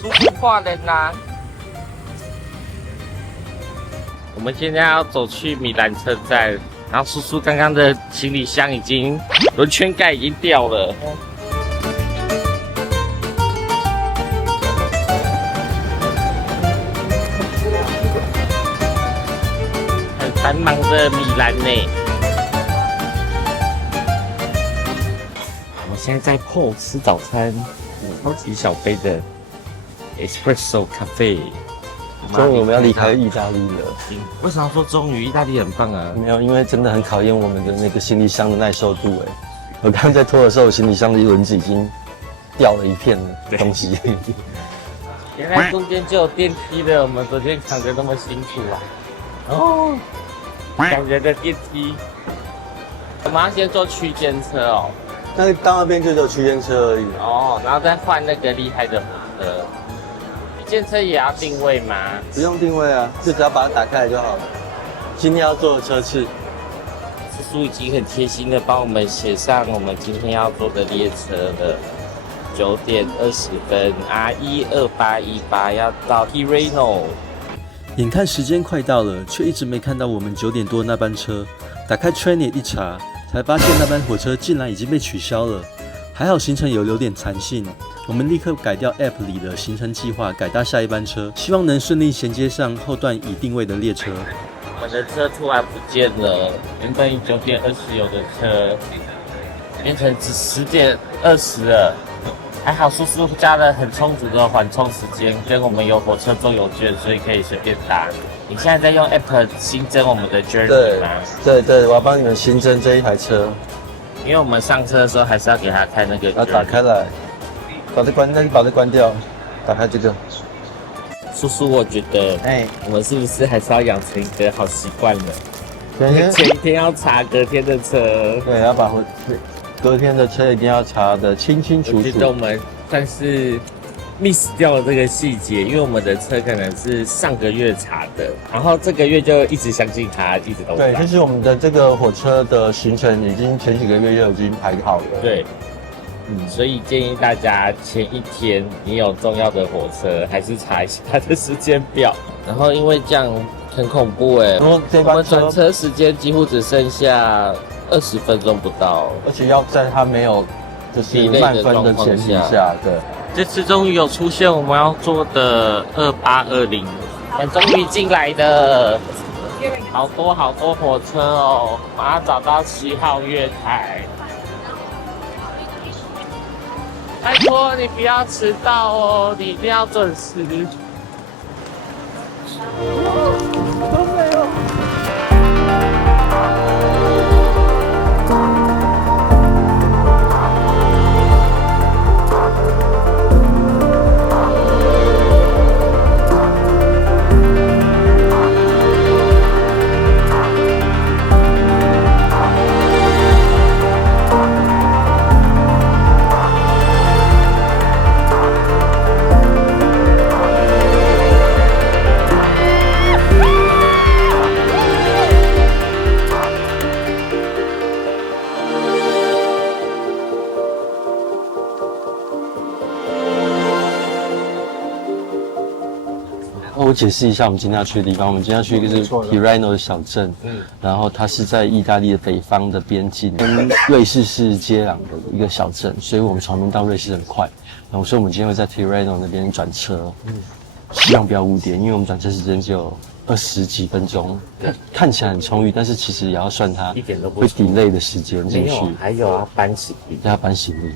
叔叔画人啦。我们现在要走去米兰车站，然后叔叔刚刚的行李箱已经轮圈盖已经掉了。很繁忙的米兰呢。我们现在在 PO 吃早餐，超级小杯的 Espresso 咖啡。终于我们要离开意大利了。为什么说终于？意大利很棒啊！没有，因为真的很考验我们的那个行李箱的耐受度哎。我刚刚在拖的时候，行李箱的轮子已经掉了一片东西。原来中间就有电梯的，我们昨天扛得那么辛苦啊！哦，感人的电梯。我们要先坐区间车哦。那到那边就只有区间车而已。哦，然后再换那个厉害的火车。区间车也要定位吗？不用定位啊，就只要把它打开来就好了。今天要坐的车次，叔叔已经很贴心的帮我们写上我们今天要坐的列车了。9点20分 ，R12818要到 Tirreno。眼看时间快到了，却一直没看到我们9点多那班车。打开 Trainit 一查，才发现那班火车竟然已经被取消了。还好行程有点弹性，我们立刻改掉 App 里的行程计划，改搭下一班车，希望能顺利衔接上后段已定位的列车。我们的车突然不见了，原本9点20有的车，变成只10点20了。还好叔叔加了很充足的缓冲时间，跟我们有火车坐邮券，所以可以随便搭。你现在在用 App 新增我们的 Journey 吗？对，我要帮你们新增这一台车。因为我们上车的时候还是要给他看那个，要打开来，把它关掉，打开这个。叔叔，我觉得，我们是不是还是要养成一个好习惯了？前一天要查隔天的车，对，要把隔天的车一定要查得清清楚楚。我觉得我们算是 miss 掉了这个细节，因为我们的车可能是上个月查的，然后这个月就一直相信他，一直都对，就是我们的这个火车的行程已经前几个月就已经排好了。对，所以建议大家前一天你有重要的火车，还是查一下它的时间表。然后因为这样很恐怖哎，我们转车时间几乎只剩下20分钟不到，而且要在它没有就是慢分的前提下，对。这次终于有出现我们要坐的2820，我们终于进来的，好多火车哦，马上找到7号月台。拜托你不要迟到哦，你一定要准时。都没有。我解释一下我们今天要去的地方。我们今天要去一个是 Tirreno 的小镇，然后它是在意大利的北方的边境，跟瑞士是接壤的一个小镇，所以我们船边到瑞士很快。然后所以我们今天会在 Tirreno 那边转车，希望不要误点，因为我们转车时间只有20几分钟，看起来很充裕，但是其实也要算它会 delay 的时间进去。还有要搬行李，要搬行李，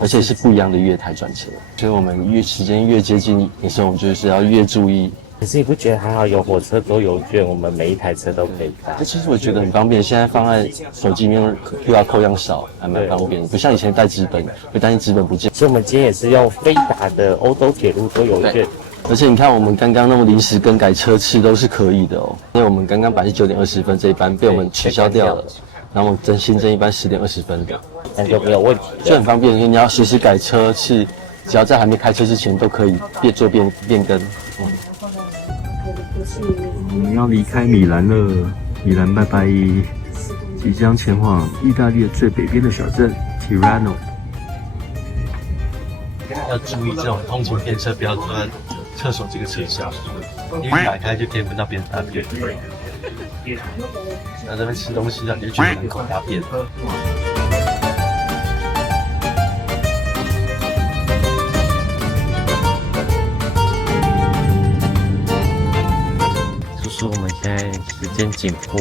而且是不一样的月台转车，所以我们时间越接近的时候，我们就是要越注意。可是你不觉得还好有火车坐邮券，我们每一台车都可以搭？其实我觉得很方便，现在放在手机里面 QR code 样扫，还蛮方便的，不像以前带纸本，会担心纸本不见。所以我们今天也是用飞达的欧洲铁路坐邮券。而且你看，我们刚刚那么临时更改车次都是可以的哦。因为我们刚刚本来是9点20分这一班被我们取消掉了，然后我们新增一班10点20分的，那就没有问题，就很方便。因为你要随时改车次，只要在还没开车之前都可以做变更。我们要离开米兰了，米兰拜拜，即将前往意大利的最北边的小镇 Tirreno。要注意这种通勤便车不要坐在厕所这个车厢，因为打开就可以闻到别人大便。然后这边吃东西，你就觉得满口大便。叔叔，我们现在时间紧迫，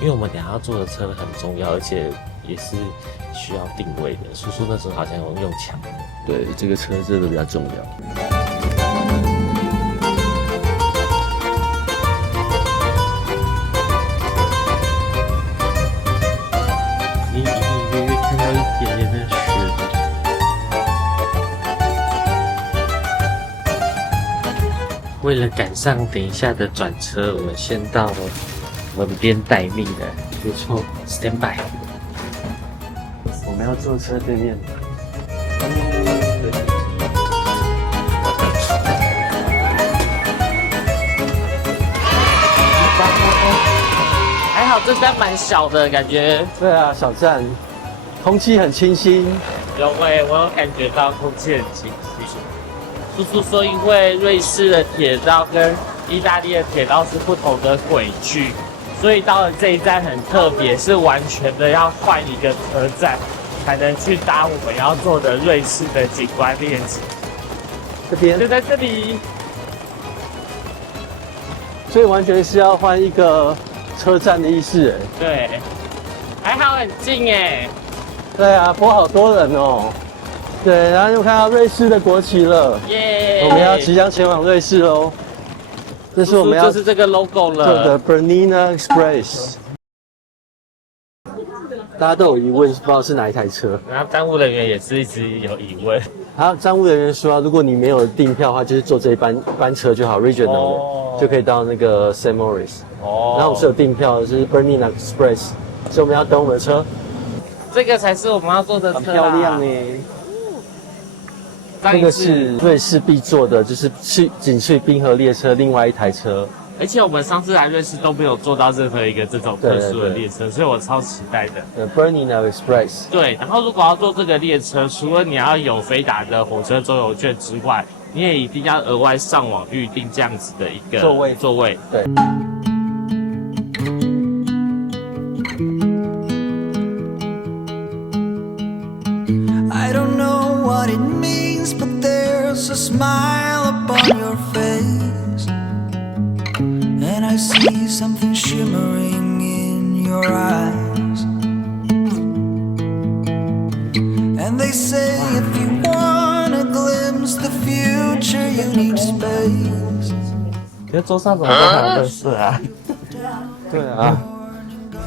因为我们等一下要坐的车很重要，而且也是需要定位的。叔叔那时候好像有用抢。对，这个车真的比较重要。你隐隐约约看到一点点的雪。为了赶上等一下的转车，我们先到门边待命了。没错 ，stand by。我们要坐车对面。还好这站蛮小的感觉。对啊，小站，空气很清新。我有感觉到空气很清新。叔叔说，因为瑞士的铁道跟意大利的铁道是不同的轨距，所以到了这一站很特别，是完全的要换一个车站，才能去搭我们要坐的瑞士的景观列车。这边就在这里，所以完全是要换一个车站的意思。对，还好很近哎。对啊，不过好多人哦。对，然后又看到瑞士的国旗了，耶！我们要即将前往瑞士喽。这是我们要就是这个 logo 了。坐的 Bernina Express。大家都有疑问，不知道是哪一台车。然后站务人员也是一直有疑问。还有站务人员说，如果你没有订票的话，就是坐这一班车就好 ，Regional 的，就可以到那个 St. Moritz。然后我们是有订票的，是 Bernina Express，所以我们要等我们的车。这个才是我们要坐的车。很漂亮耶。这个是瑞士必坐的，就是仅次于冰河列车另外一台车。而且我们上次来瑞士都没有坐到任何一个这种特殊的列车，所以我超期待的。Bernina Express。对，然后如果要坐这个列车，除了你要有飞达的火车周游券之外，你也一定要额外上网预订这样子的一个座位。对。I don't know what it means, but there's a smile upon your face, and I see something shimmering in your eyes. And they say if you want to glimpse the future, you need space. 觉得桌上怎么都很有垃圾啊？对啊，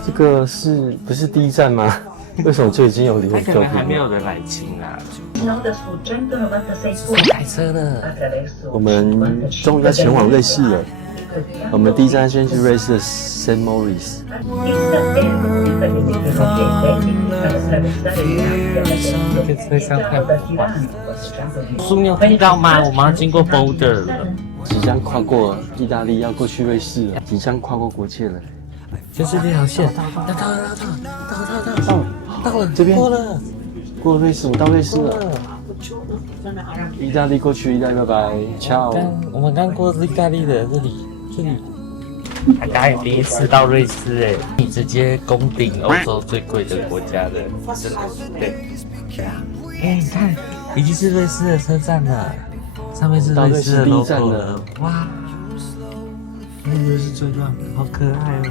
这个是不是第一站吗？为什么就已经有留？可能还没有人来清啊。这台车呢？我们终于要前往瑞士了。我们第一站先去瑞士的 St. Moritz。这车厢太火爆。叔，你有听到吗？我们要经过 border 了，即将跨过意大利，要过去瑞士了，即将跨过国界了。就是这条线，到了，这边过了，过瑞士，我到瑞士了。意大利过去，意大利拜拜，ciao。我们刚过意大利的这里。大家也第一次到瑞士哎，你直接攻顶欧洲最贵的国家的，真的对。哎，你看，已经是瑞士的车站了，上面是瑞士的 logo 了，哇！瑞士最棒，好可爱哦。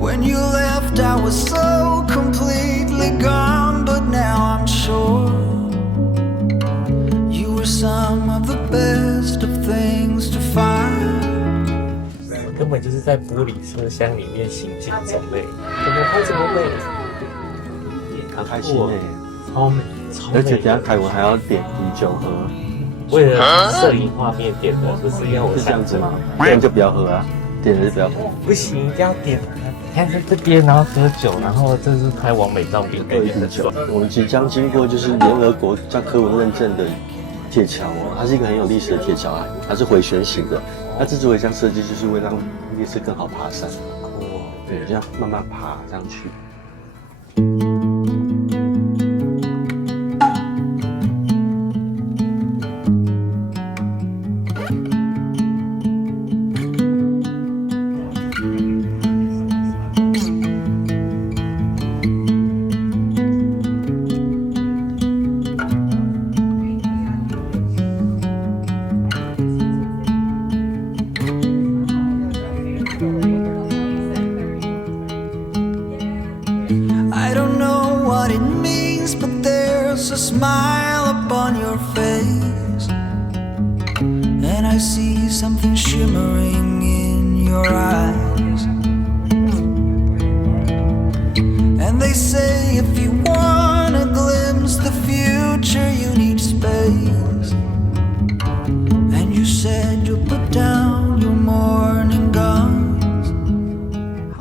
When you left, I was so completely gone, but now I'm sure you were some of the best of things to find. 根本就是在玻璃车厢里面行进中嘞，怎么拍怎么美，好开心哎，超美，而且等下凯文还要点啤酒喝，为了摄影画面点的，不是要我是这样子吗？不然就不要喝啊，点的是不要喝。不行，一定要点啊！你看在这边，然后喝酒，然后这是拍完美照片，喝一瓶酒。我们即将经过就是联合国教科文认证的铁桥哦，它是一个很有历史的铁桥啊，它是回旋型的。它之所以这样设计，就是为了让列车更好爬山。对，这样慢慢爬上去。I don't know what it means, but there's a smile upon your face, and I see something shimmering in your eyes. And they say if you wanna glimpse the future, you need space. And you said you'll put down your morning guns.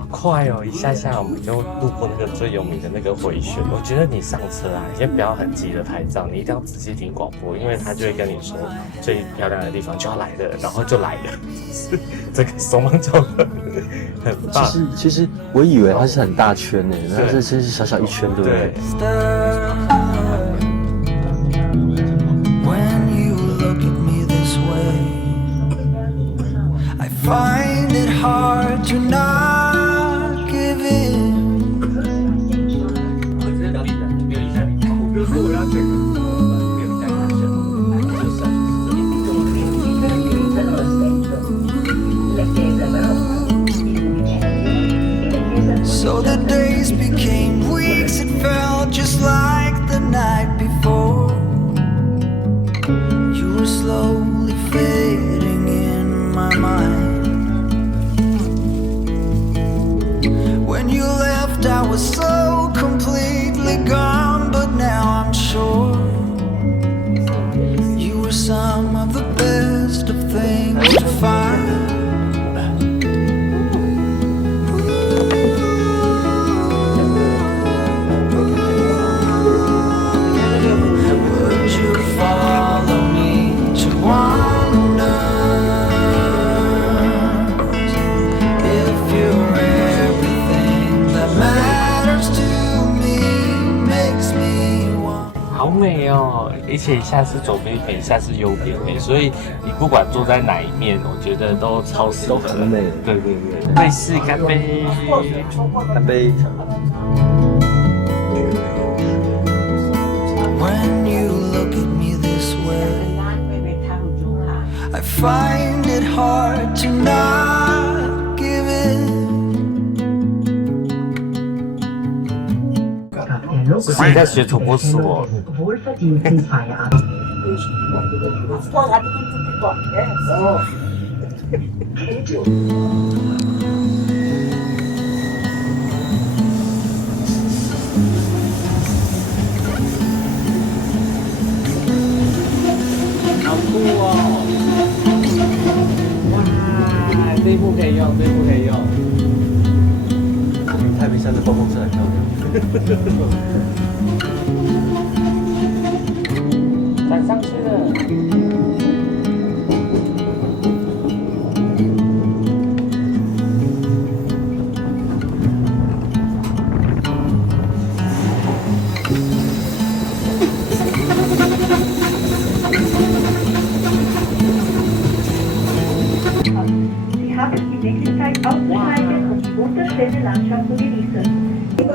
快哦，一下下我们就路过那个最有名的那个回旋。我觉得你上车啊，你先不要很急的拍照，你一定要仔细听广播，因为他就会跟你说最漂亮的地方就要来了，然后就来了。这个手忙脚乱，很棒。其实我以为它是很大圈呢，但是其实小小一圈，对不对？ When you look at me this way, I find it hard to not give in. So the days became weeks, it felt just like the night before. You were slowly fading in my mind. When you left, I was so completely gone, but now I'm sure you were some of the best of things to find. Would you follow me to wonders? If you're everything that matters to me, makes me want. 好美哦！而且一下是左边美，一下是右边美，所以你不管坐在哪一面，我觉得都超适合，都很美。对对对，美式干杯！干杯！ When you look at me this way, I find it hard to not give in. 之前在学土拨鼠哦。 好酷哦！哇，这一部可以用，这一部可以用。太平山的暴风车很漂亮。转上去了。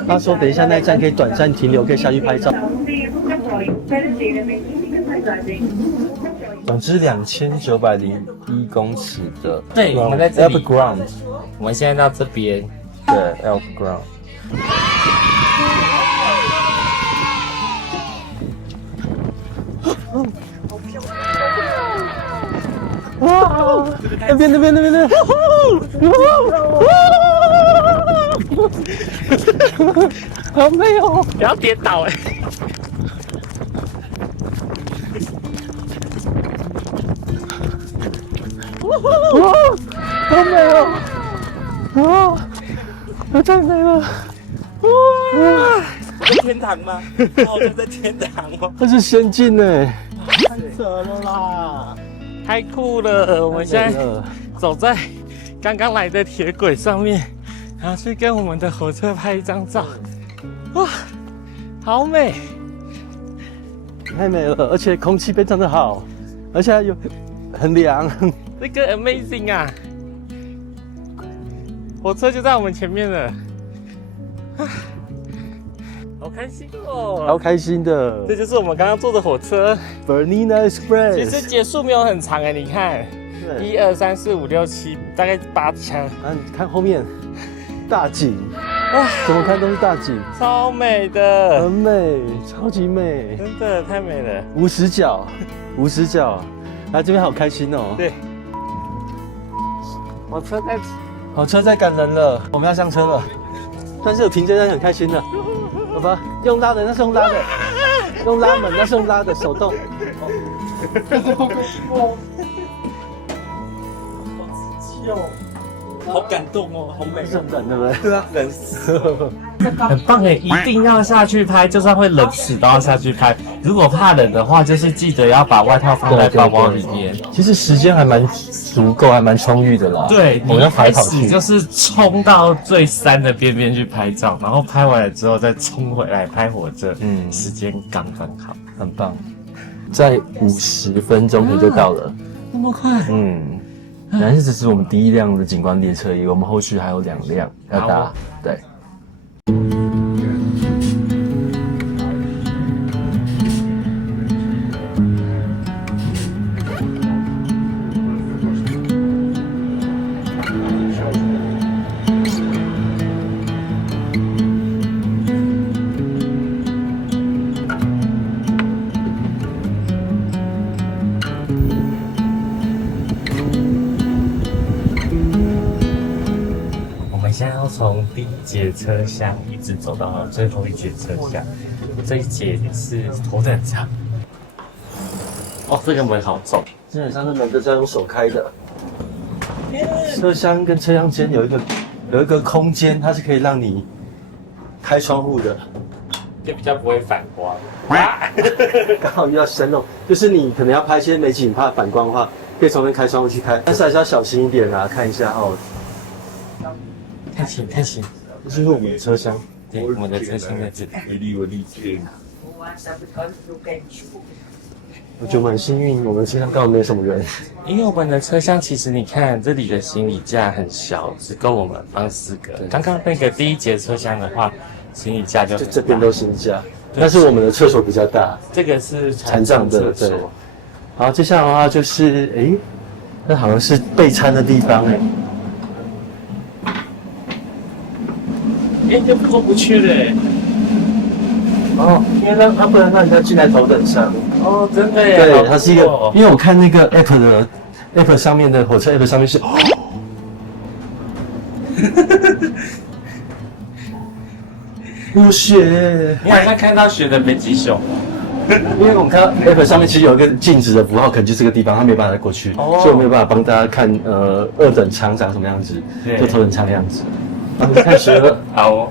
他说等一下那一站可以短暂停留，可以下去拍照。总之2901公尺的，对，我们在这里。 Elf Ground， 我们现在到这边。对 Elf Ground。哇！那边，好美哦！不要跌倒哎！哇，好美哦！哇，太美了！哇，在天堂吗？我就在天堂哦！它是仙境呢，太扯了啦！太酷了！我们现在走在刚刚来的铁轨上面，然后去跟我们的火车拍一张照。哇，好美，太美了，而且空气非常的好，而且又很凉。这个 amazing 啊！火车就在我们前面了，好开心哦！超开心的。这就是我们刚刚坐的火车。Bernina Express。其实结束没有很长哎，你看，1、2、3、4、5、6、7，大概8枪。啊，你看后面，大景，怎么看都是大景，超美的，很美，超级美，真的太美了。无死角，无死角。啊，这边好开心哦。对，火车在赶人了，我们要上车了。但是有停在那很开心的，好吧？用拉的，那是用拉的，用拉门，那是用拉的，手动。好感动哦，好美，是很冷，对不对？对啊，冷死，很棒哎！一定要下去拍，就算会冷死都要下去拍。如果怕冷的话，就是记得要把外套放在包包里面。其实时间还蛮足够，还蛮充裕的啦。对，我们要开跑去始就是冲到最山的边边去拍照，然后拍完了之后再冲回来拍火车。时间刚刚好，很棒。在50分钟你就到了，那么快？但是这是我们第一辆的景观列车，我们后续还有2辆要搭。对。现在要从第1节车厢一直走到最后1节车厢，这一节是头等舱。哦，这个门好走，基本上是门都是要用手开的。车厢跟车厢间有一个空间，它是可以让你开窗户的，就比较不会反光。刚好遇到山洞，就是你可能要拍一些美景，怕反光的话，可以从那边开窗户去开，但是还是要小心一点啊，看一下哦。太行，这就是我们的车厢。对，我们的车厢在这里。我觉得蛮幸运，我们车厢刚好没有什么人。因为我们的车厢其实你看这里的行李架很小，只够我们放4个。刚刚那个第1节车厢的话，行李架就这边都行李架，但是我们的厕所比较大。这个是残障的，对。好，接下来的话就是，那好像是备餐的地方这过不去了哦，因为它不能让人家进来头等舱。哦，真的耶。对，它是一个，因为我看那个 app 上面的火车 app 上面是，有雪。你好像看到雪的北极熊。因为我们看到 app 上面其实有一个静止的符号，可能就这个地方，它没办法再过去，所以我没有办法帮大家看2等舱长什么样子，就头等舱的样子。我们开始了，好哦。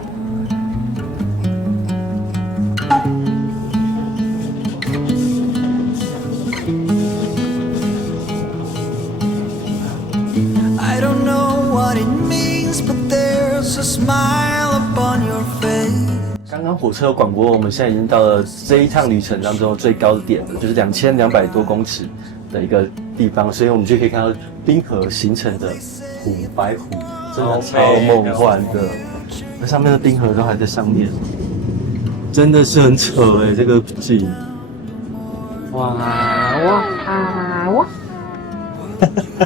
I don't know what it means, but there's a smile upon your face. 刚刚火车有广播，我们现在已经到了这一趟旅程当中最高的点了，就是2200多公尺的一个地方，所以我们就可以看到冰河形成的白湖，真的超梦幻的。那上面的冰河都还在上面，真的是很扯这个景。哇，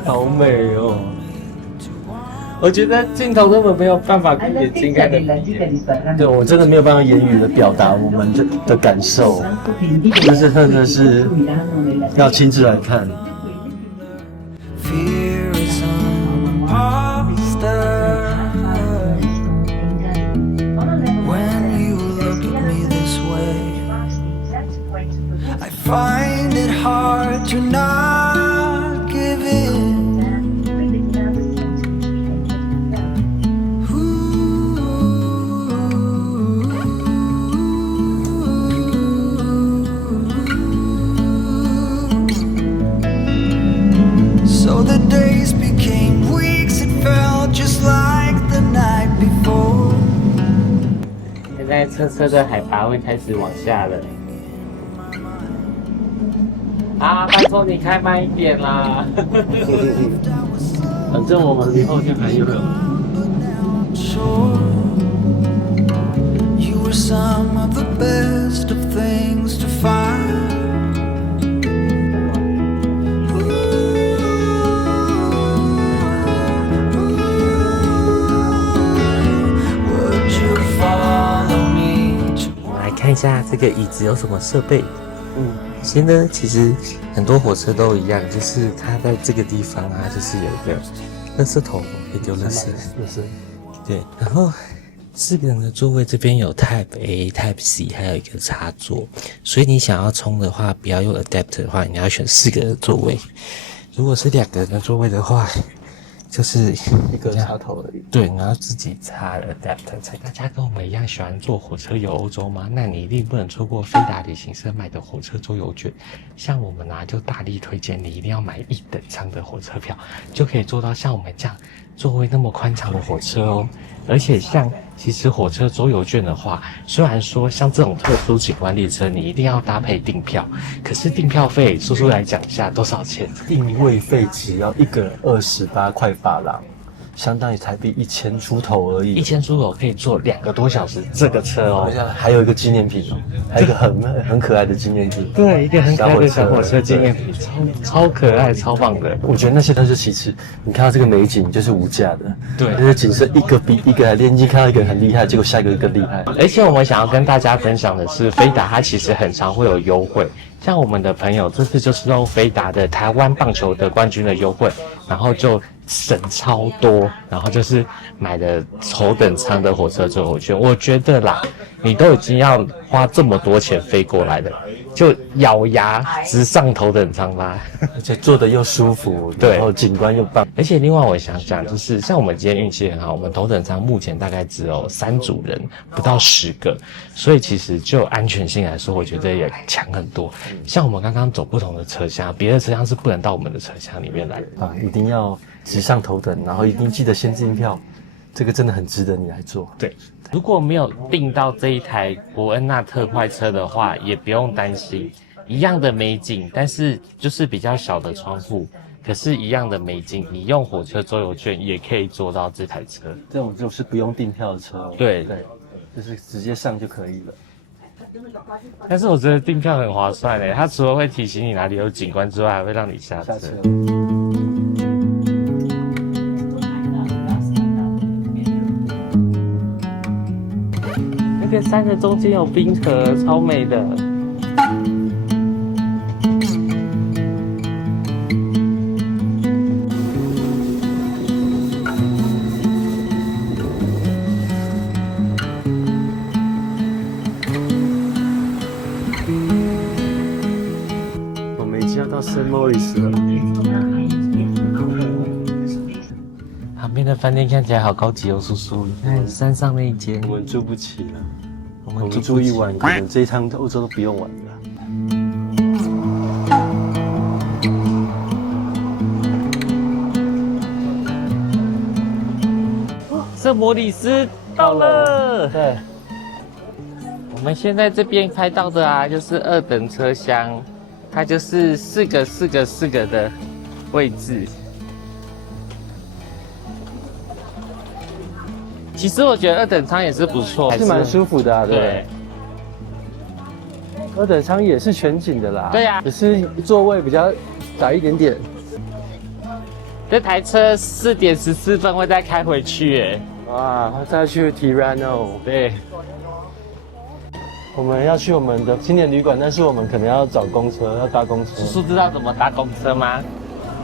好美哦！我觉得镜头根本没有办法跟眼睛看的比。对，我真的没有办法言语的表达我们的感受，但是真的是要亲自来看。Fear is an imposter. When you look at me this way, I find it hard to not give in. So the days became weeks, it felt just like the night before. 现在车车车的海拔会开始往下了。啊，拜托你开慢一点啦！反正我们以后就还有。You were some of the best of things to find. Would you follow me to 我们来看一下这个椅子有什么设备。现在其实很多火车都一样，就是它在这个地方啊，就是有一个垃圾桶可以丢垃圾。对，然后4个人的座位这边有 Type A、Type C， 还有一个插座，所以你想要充的话，不要用 adapter 的话，你要选4个人的座位。如果是2个人的座位的话，就是一个插头而已。对，然后自己插 adapter。大家跟我们一样喜欢坐火车游欧洲吗？那你一定不能错过飞达旅行社卖的火车周游券。像我们就大力推荐你一定要买1等舱的火车票，就可以坐到像我们这样座位那么宽敞的火车哦。而且其实火车周游券的话，虽然说像这种特殊景观列车你一定要搭配订票，可是订票费叔叔来讲一下多少钱？定位费只要1个人28块法郎，相当于台币1000出头而已。 1000出头可以坐2个多小时这个车哦。还有一个纪念品哦，还有一个很可爱的纪念品。对，一个很可爱的小火车纪念品，超可爱，超棒的。我觉得那些都是其次，你看到这个美景就是无价的。对，这些景色一个比一个还连接，看到一个很厉害，结果下一个更厉害。而且我们想要跟大家分享的是，飞达它其实很常会有优惠。像我们的朋友这次就是用飞达的台湾棒球的冠军的优惠，然后就省超多，然后就是买了头等舱的火车周游券。我觉得啦，你都已经要花这么多钱飞过来了，就咬牙直上头等舱啦。而且坐的又舒服，对，然后景观又棒。而且另外我想讲，就是像我们今天运气很好，我们头等舱目前大概只有3组人，不到10个，所以其实就安全性来说，我觉得也强很多。像我们刚刚走不同的车厢，别的车厢是不能到我们的车厢里面来的啊，一定要直上头等，然后一定记得先订票，这个真的很值得你来做。对，如果没有订到这一台伯恩纳特快车的话，也不用担心，一样的美景，但是就是比较小的窗户，可是一样的美景，你用火车周游券也可以坐到这台车。这种就是不用订票的车哦。对对，就是直接上就可以了。但是我觉得订票很划算诶，它除了会提醒你哪里有景观之外，还会让你下车。那个山的中间有冰河，超美的。我们已经要到圣莫里斯了。旁边的饭店看起来好高级哦，叔叔。你看山上那一间，我们住不起了，我我们住一晚，可能这一趟欧洲都不用玩了。圣莫里斯到了。对，我们现在这边开到的啊，就是2等车厢，它就是4个的位置。其实我觉得2等舱也是不错，是蛮舒服的啊，对不对对？2等舱也是全景的啦，对呀只是座位比较窄一点点。这台车4点14分会再开回去耶。哇，再去 Tirano， 对，我们要去我们的青年旅馆，但是我们可能要找公车，要搭公车。叔叔知道怎么搭公车吗？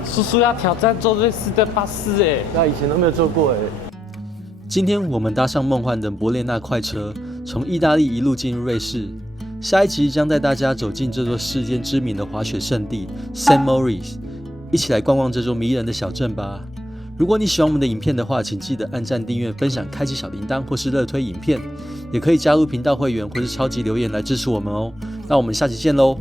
叔叔要挑战坐瑞士的巴士哎，那以前都没有坐过哎。今天我们搭上梦幻的伯列纳快车，从意大利一路进入瑞士。下一集将带大家走进这座世界知名的滑雪胜地 St. Moritz， 一起来逛逛这座迷人的小镇吧。如果你喜欢我们的影片的话，请记得按赞、订阅、分享、开启小铃铛，或是热推影片，也可以加入频道会员或是超级留言来支持我们哦。那我们下期见喽！